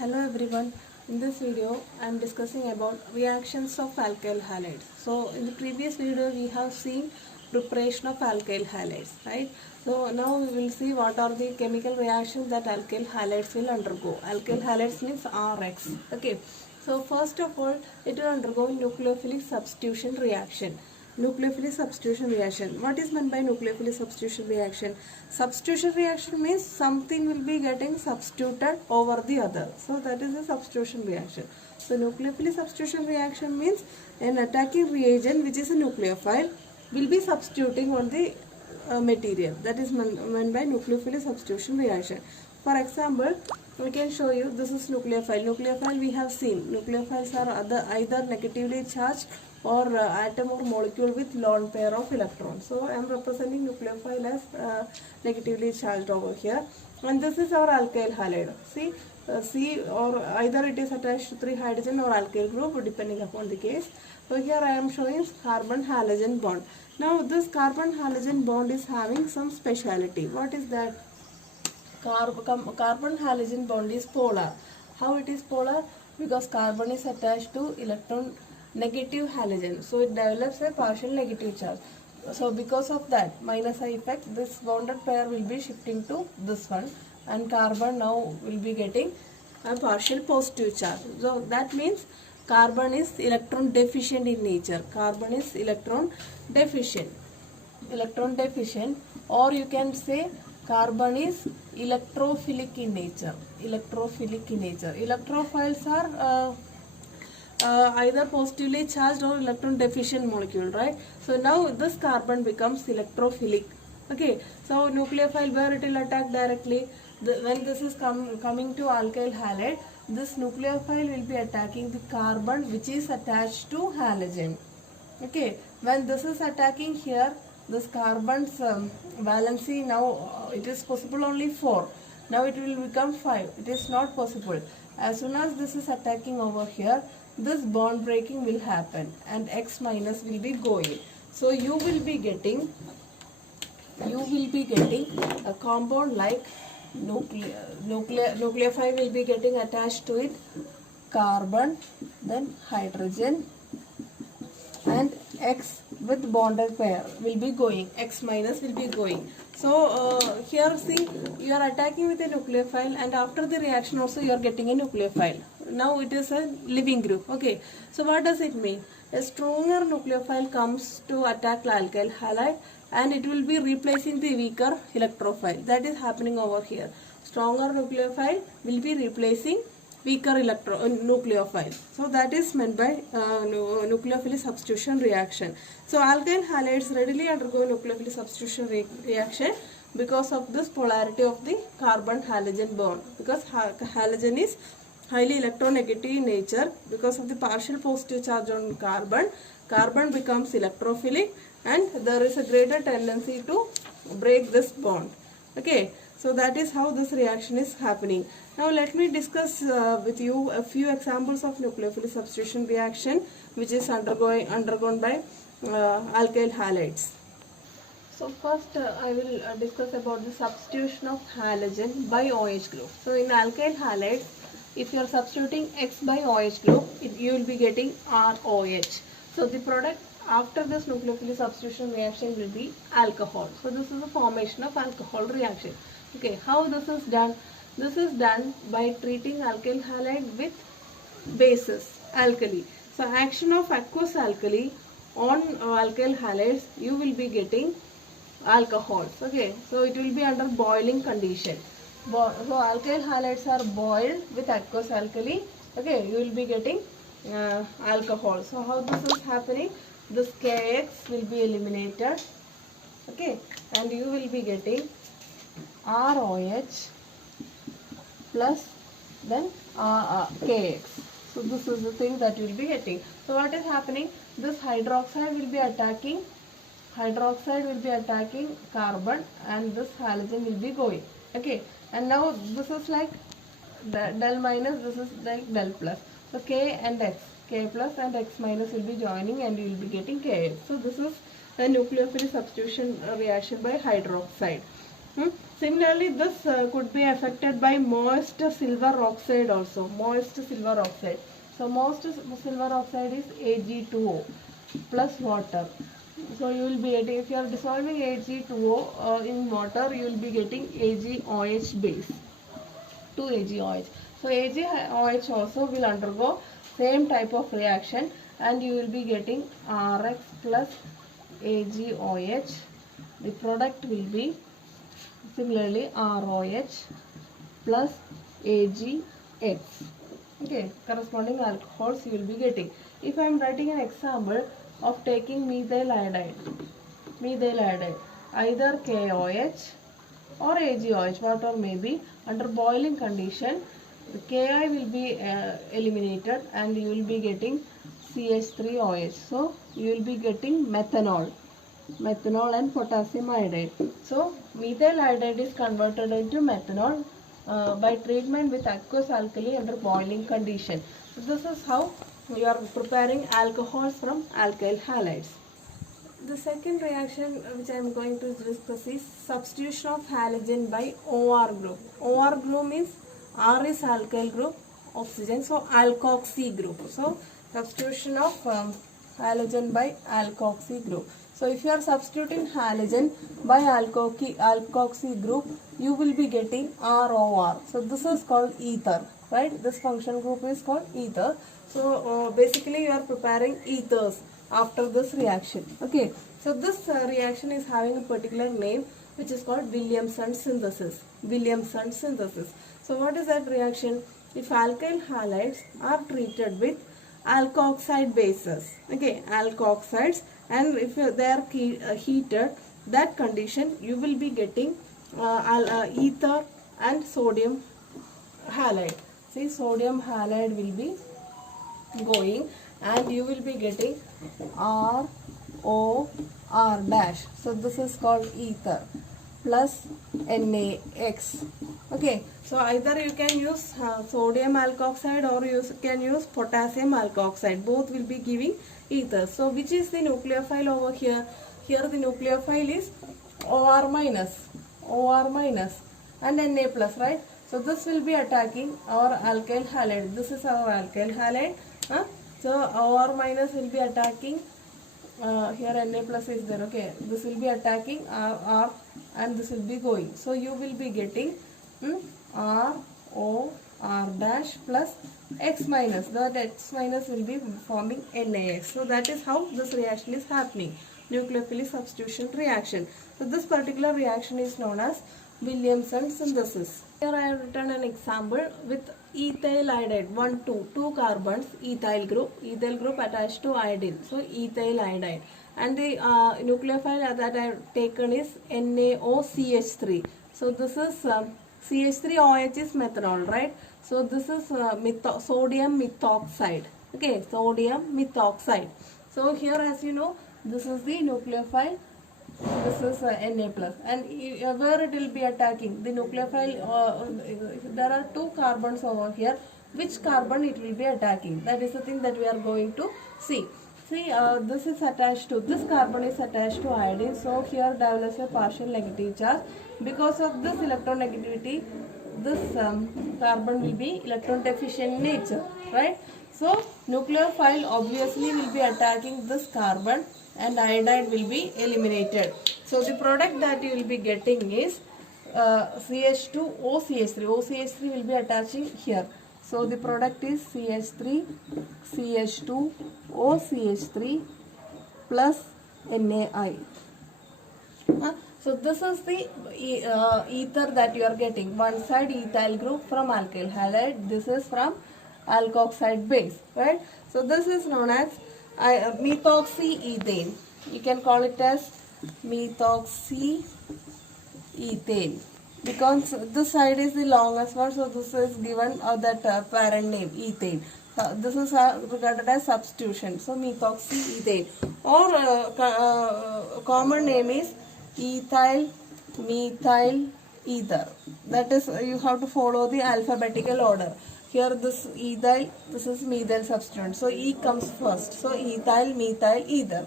Hello everyone. In this video I am discussing about reactions of alkyl halides. So in the previous video we have seen preparation of alkyl halides, right? So now we will see what are the chemical reactions that alkyl halides will undergo. Alkyl halides means RX. Okay. So first of all it will undergo nucleophilic substitution reaction. Nucleophilic substitution reaction. What is meant by nucleophilic substitution reaction? Substitution reaction means something will be getting substituted over the other. So that is a substitution reaction. So nucleophilic substitution reaction means an attacking reagent which is a nucleophile will be substituting on the material. That is meant by nucleophilic substitution reaction. For example, we can show you this is nucleophile. Nucleophile we have seen. Nucleophiles are either negatively charged or atom or molecule with lone pair of electrons. So I am representing nucleophile as negatively charged over here. And this is our alkyl halide. See, C or either it is attached to 3 hydrogen or alkyl group depending upon the case. So here I am showing carbon halogen bond. Now this carbon halogen bond is having some speciality. What is that? Carbon halogen bond is polar. How it is polar? Because carbon is attached to electron negative halogen, so it develops a partial negative charge. So because of that minus I effect, this bonded pair will be shifting to this one, and carbon now will be getting a partial positive charge. So that means carbon is electron deficient in nature. Carbon is electron deficient, or you can say carbon is electrophilic in nature. Electrophiles are either positively charged or electron deficient molecule, right? So now this carbon becomes electrophilic. Okay, so nucleophile where it will attack directly. When this is coming to alkyl halide, this nucleophile will be attacking the carbon which is attached to halogen. Okay, when this is attacking here, this carbon's valency now it is possible only 4. Now it will become 5. It is not possible. As soon as this is attacking over here, this bond breaking will happen and X minus will be going. So you will be getting a compound like nucleophile will be getting attached to it, carbon, then hydrogen, and X with bonded pair will be going, X minus will be going. So here see, you are attacking with a nucleophile, and after the reaction also you are getting a nucleophile. Now it is a living group. Okay, so what does it mean? A stronger nucleophile comes to attack alkyl halide and it will be replacing the weaker electrophile. That is happening over here. Stronger nucleophile will be replacing weaker nucleophile. So that is meant by nucleophilic substitution reaction. So alkyl halides readily undergo nucleophilic substitution reaction because of this polarity of the carbon halogen bond. Because halogen is highly electronegative in nature, because of the partial positive charge on carbon becomes electrophilic and there is a greater tendency to break this bond. Okay, so that is how this reaction is happening. Now let me discuss with you a few examples of nucleophilic substitution reaction which is undergone by alkyl halides. So first I will discuss about the substitution of halogen by OH group. So in alkyl halides, if you are substituting X by OH group, you will be getting ROH. So the product after this nucleophilic substitution reaction will be alcohol. So this is the formation of alcohol reaction. Okay, how this is done? This is done by treating alkyl halide with bases, alkali. So action of aqueous alkali on alkyl halides, you will be getting alcohols. Okay, so it will be under boiling condition. So alkyl halides are boiled with aqueous alkali. Okay, you will be getting alcohol. So how this is happening? This Kx will be eliminated. Okay, and you will be getting ROH plus then Kx. So this is the thing that you will be getting. So what is happening? This hydroxide will be attacking carbon and this halogen will be going. Okay, and now this is like del minus, this is like del plus. So K and X, K plus and X minus will be joining and you will be getting Kx. So this is a nucleophilic substitution reaction by hydroxide. Similarly, this could be affected by moist silver oxide also. Moist silver oxide. So moist silver oxide is Ag2O plus water. So you will be getting, if you are dissolving Ag2O in water, you will be getting AgOH base. 2AgOH. So AgOH also will undergo same type of reaction, and you will be getting Rx plus AgOH. The product will be similarly ROH plus AgX. Okay, corresponding alcohols you will be getting. If I am writing an example of taking methyl iodide, either KOH or AgOH, whatever may be, under boiling condition, the Ki will be eliminated and you will be getting CH3OH. So you will be getting methanol and potassium iodide. So methyl iodide is converted into methanol by treatment with aqueous alkali under boiling condition. So this is how you are preparing alcohols from alkyl halides. The second reaction which I am going to discuss is substitution of halogen by OR group. OR group means R is alkyl group, oxygen, so alkoxy group. So substitution of halogen by alkoxy group. So if you are substituting halogen by alkoxy group, you will be getting ROR. So this is called ether, right? This function group is called ether. So basically you are preparing ethers after this reaction. Okay, so this reaction is having a particular name which is called Williamson synthesis. Williamson synthesis. So what is that reaction? If alkyl halides are treated with alkoxide bases, okay, alkoxides, and if they are heated, that condition you will be getting ether and sodium halide. See, sodium halide will be going and you will be getting ROR dash. So this is called ether plus NaX. Okay, so either you can use sodium alkoxide or you can use potassium alkoxide. Both will be giving ether. So which is the nucleophile over here? Here the nucleophile is OR minus and Na plus, right? So this will be attacking our alkyl halide. This is our alkyl halide. So OR minus will be attacking, here Na plus is there, okay, this will be attacking R and this will be going. So you will be getting ROR dash plus X minus. That X minus will be forming NaX. So that is how this reaction is happening. Nucleophilic substitution reaction. So this particular reaction is known as Williamson synthesis. Here I have written an example with ethyl iodide, 2 carbons, ethyl group attached to iodine. So ethyl iodide. And the nucleophile that I have taken is NaOCH3. So this is CH3OH is methanol, right? So this is sodium methoxide. Okay, sodium methoxide. So here, as you know, this is the nucleophile. This is Na plus, and where it will be attacking the nucleophile. There are 2 carbons over here. Which carbon it will be attacking? That is the thing that we are going to see. See, this is attached to, this carbon is attached to iodine. So here develops a partial negative charge. Because of this electronegativity, this carbon will be electron deficient in nature, right? So nucleophile obviously will be attacking this carbon and iodide will be eliminated. So the product that you will be getting is CH2OCH3. OCH3 will be attaching here. So the product is CH3, CH2OCH3 plus NaI. So this is the ether that you are getting. One side ethyl group from alkyl halide. This is from alkoxide base, right? So this is known as methoxyethane. You can call it as methoxyethane because this side is the longest one. So this is given that parent name ethane. This is regarded as substitution. So methoxyethane, or common name is ethyl methyl ether. That is, you have to follow the alphabetical order. Here this ethyl, this is methyl substituent. So E comes first. So ethyl methyl ether.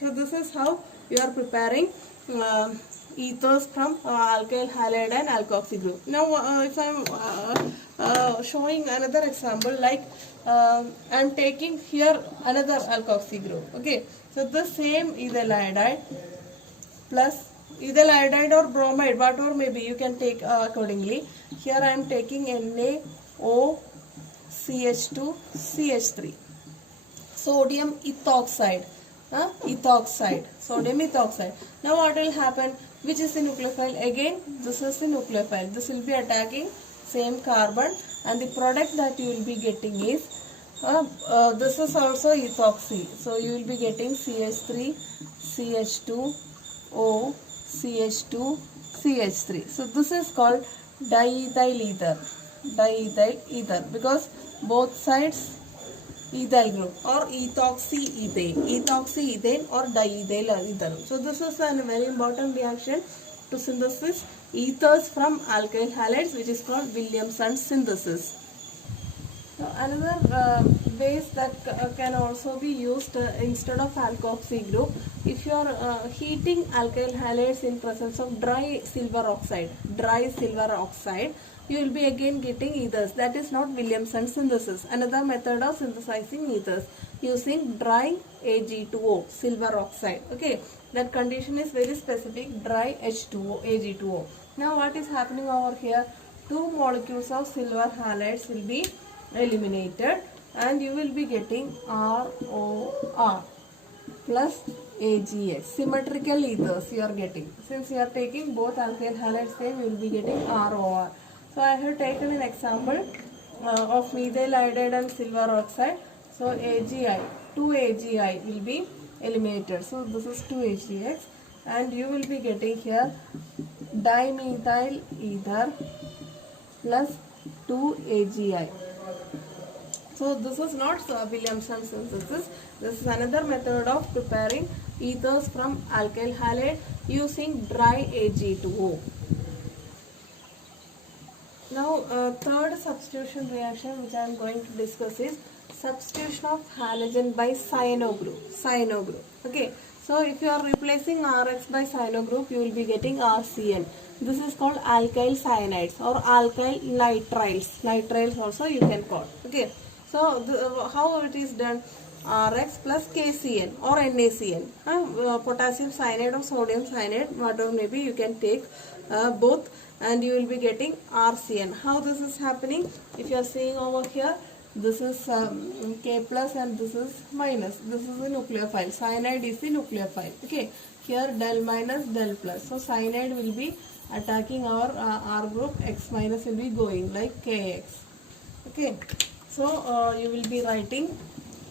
So this is how you are preparing ethers from alkyl halide and alkoxy group. Now if I am showing another example, like I am taking here another alkoxy group. Okay, so the same ethyl iodide plus ethyl iodide or bromide, whatever maybe you can take accordingly. Here I am taking NaOCH2 CH3, sodium ethoxide, sodium ethoxide. Now what will happen? Which is the nucleophile? Again, this is the nucleophile. This will be attacking same carbon, and the product that you will be getting is this is also ethoxy. So you will be getting CH3, CH2, O, CH2, CH3. So this is called diethyl ether, because both sides ethyl group or ethoxyethane or diethyl ether. So this is a very important reaction to synthesis ethers from alkyl halides, which is called Williamson synthesis. So another base that can also be used instead of alkoxy group, if you are heating alkyl halides in presence of dry silver oxide, you will be again getting ethers. That is not Williamson synthesis. Another method of synthesizing ethers using dry Ag2O, silver oxide. Okay, that condition is very specific, dry H2O, Ag2O. Now what is happening over here? Two molecules of silver halides will be eliminated, and you will be getting ROR plus AgX. Symmetrical ethers you are getting. Since you are taking both alkyl halides same, you will be getting ROR. So I have taken an example of methyl iodide and silver oxide. So AgI, 2AgI will be eliminated. So this is 2AgX, and you will be getting here dimethyl ether plus 2AgI. So this is not Williamson synthesis. This is another method of preparing ethers from alkyl halide using dry Ag2O. Now third substitution reaction which I am going to discuss is substitution of halogen by cyano group. Okay. So if you are replacing Rx by cyano group, you will be getting RCN. This is called alkyl cyanides or alkyl nitriles. Nitriles also you can call. Okay. So how it is done? Rx plus KCN or NaCN. Potassium cyanide or sodium cyanide, whatever maybe you can take both, and you will be getting RCN. How this is happening? If you are seeing over here, this is K plus and this is minus. This is the nucleophile. Cyanide is the nucleophile. Okay. Here del minus, del plus. So cyanide will be attacking our R group. X minus will be going like KX. Okay. So you will be writing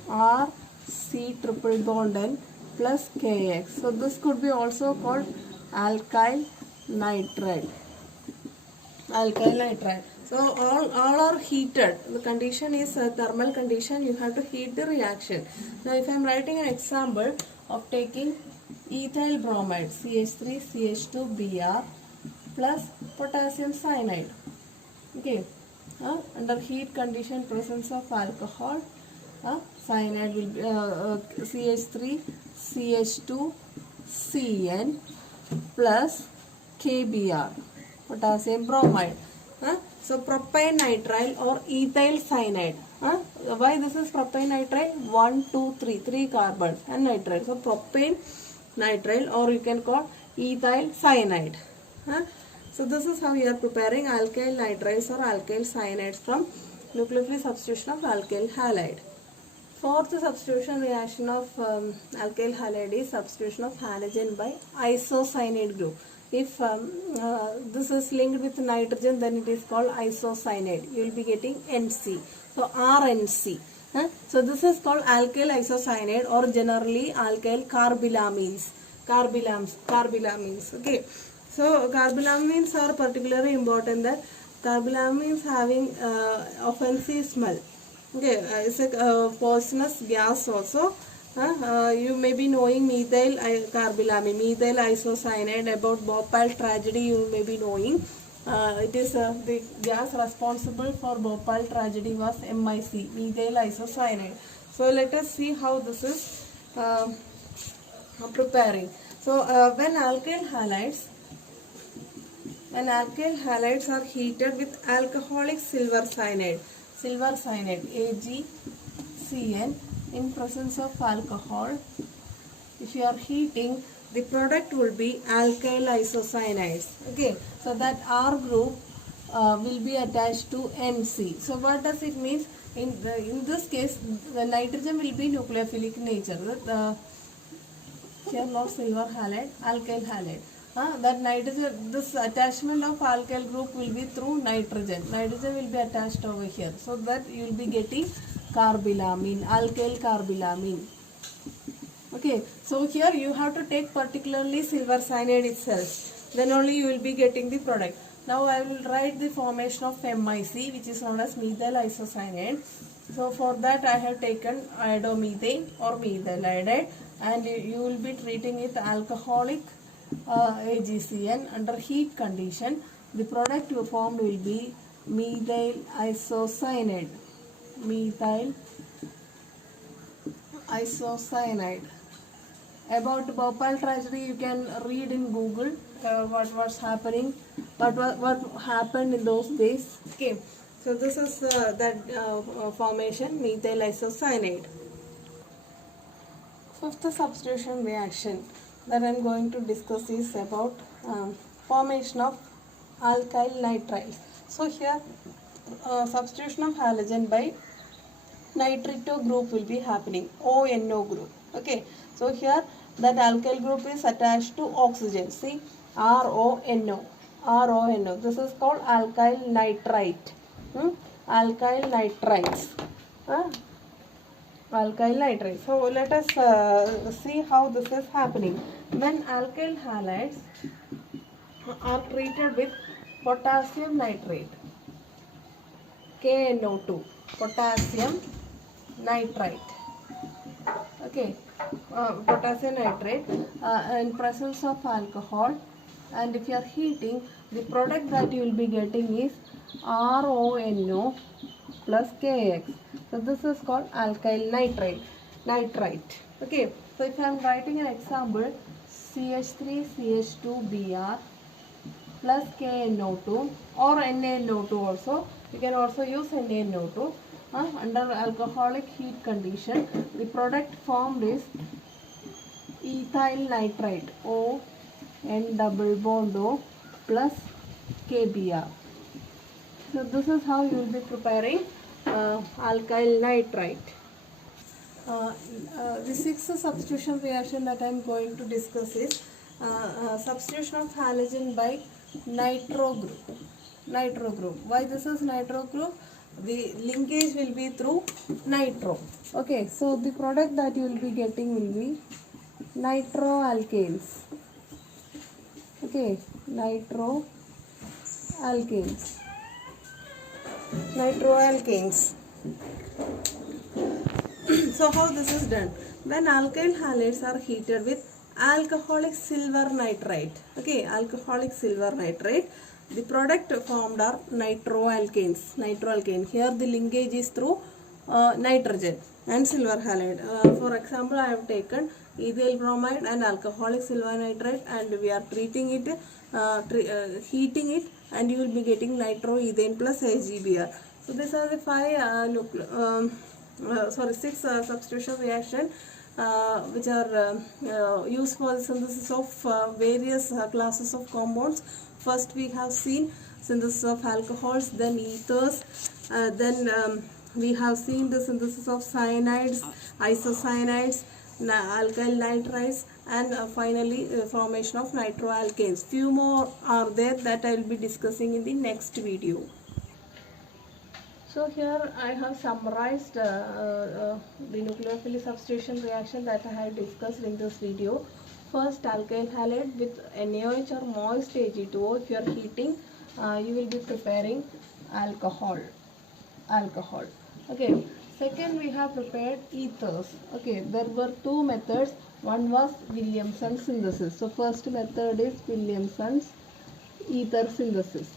RC triple bond N plus KX. So this could be also called alkyl nitride. So all are heated. The condition is a thermal condition. You have to heat the reaction. Now if I am writing an example of taking ethyl bromide CH3 CH2 Br plus potassium cyanide. Okay. Under heat condition, presence of alcohol, cyanide will be CH3 CH2 CN plus KBr, potassium bromide. So propane nitrile or ethyl cyanide. Why this is propane nitrile? 1, 2, 3 carbons and nitrile. So propane nitrile, or you can call ethyl cyanide. So this is how you are preparing alkyl nitriles or alkyl cyanides from nucleophilic substitution of alkyl halide. Fourth substitution reaction of alkyl halide is substitution of halogen by isocyanate group. If this is linked with nitrogen, then it is called isocyanate. You will be getting NC. So RNC. So this is called alkyl isocyanate or generally alkyl carbylamines. Carbylamines. Okay. So carbylamines are particularly important, that carbylamines having offensive smell. Okay, it's a poisonous gas also. You may be knowing methyl carbylamine, methyl isocyanate. About Bhopal tragedy you may be knowing. It is the gas responsible for Bhopal tragedy was MIC, methyl isocyanate. So let us see how this is preparing. So when alkyl halides when alkyl halides are heated with alcoholic silver cyanide, AgCN, in presence of alcohol. If you are heating, the product will be alkyl isocyanides. Okay, so that R group will be attached to NC. So what does it mean? In this case, the nitrogen will be nucleophilic nature. Here not silver halide, alkyl halide. That nitrogen, this attachment of alkyl group will be through nitrogen. Nitrogen will be attached over here. So that you will be getting carbylamine, alkyl carbylamine. Okay, so here you have to take particularly silver cyanide itself. Then only you will be getting the product. Now I will write the formation of MIC, which is known as methyl isocyanide. So for that I have taken iodomethane or methyl iodide, and you will be treating it alcoholic AgCN under heat condition. The product you formed will be methyl isocyanide. Methyl isocyanide. About Bhopal tragedy, you can read in Google what happened in those days. Okay, so this is that formation, methyl isocyanide. Fifth substitution reaction that I am going to discuss is about formation of alkyl nitriles. So here substitution of halogen by nitrito group will be happening, ONO group. Okay, so here that alkyl group is attached to oxygen. See, RONO. This is called alkyl nitrite. Alkyl nitrites. Alkyl nitrite. So let us see how this is happening. When alkyl halides are treated with potassium nitrate, KNO2, potassium nitrite. Okay, potassium nitrate in presence of alcohol, and if you are heating, the product that you will be getting is RONO plus KX. So this is called alkyl nitrite. Okay, so if I am writing an example, CH3CH2Br plus KNO2 or NaNO2 also. You can also use NaNO2. Under alcoholic heat condition, the product formed is ethyl nitrite, O N double bond O plus KBr. So this is how you will be preparing alkyl nitrite. The sixth substitution reaction that I am going to discuss is substitution of halogen by nitro group. Why this is nitro group? The linkage will be through nitro. Okay, so the product that you will be getting will be nitroalkanes. Okay, nitroalkanes. So how this is done? When alkyl halides are heated with alcoholic silver nitrite. Okay, alcoholic silver nitrite. The product formed are nitroalkanes. Here the linkage is through nitrogen and silver halide. For example, I have taken ethyl bromide and alcoholic silver nitrate, and we are treating it, heating it, and you will be getting nitroethane plus AgBr. So these are the six substitution reaction which are used for the synthesis of various classes of compounds. First we have seen synthesis of alcohols, then ethers, then we have seen the synthesis of cyanides, isocyanides, alkyl nitrites, and finally formation of nitroalkanes. Few more are there that I will be discussing in the next video. So here I have summarized the nucleophilic substitution reaction that I have discussed in this video. First, alkyl halide with NaOH or moist Ag2O. If you are heating, you will be preparing alcohol. Okay. Second, we have prepared ethers. Okay, there were two methods. One was Williamson synthesis. So first method is Williamson's ether synthesis.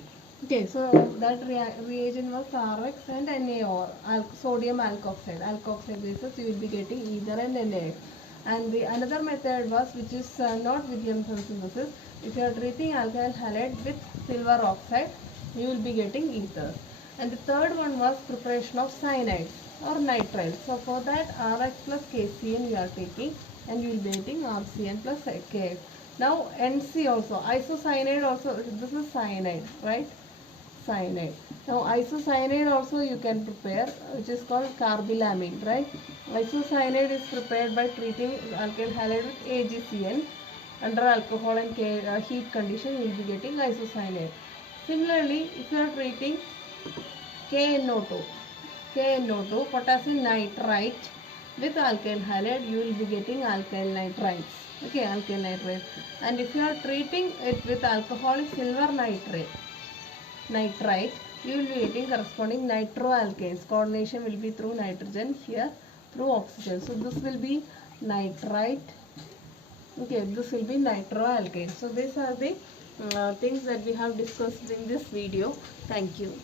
Okay, so that reagent was RX and NaOR, sodium alkoxide. Alkoxide bases you will be getting ether and NaOH. And the another method was, which is not Williamson synthesis. If you are treating alkyl halide with silver oxide, you will be getting ethers. And the third one was preparation of cyanides or nitriles. So for that Rx plus KCN you are taking, and you will be getting RCN plus KF. Now NC also, isocyanide also, this is cyanide, right? Cyanide. Now isocyanide also you can prepare, which is called carbylamine, right? Isocyanide is prepared by treating alkyl halide with AgCN. Under alcohol and heat condition you will be getting isocyanide. Similarly, if you are treating KNO2, potassium nitrite with alkyl halide, you will be getting alkyl nitrites. Okay, alkyl nitrite. And if you are treating it with alcoholic silver nitrite, you will be getting corresponding nitroalkanes. Coordination will be through nitrogen, here through oxygen. So this will be nitrite. Okay, this will be nitroalkane. So these are the things that we have discussed in this video. Thank you.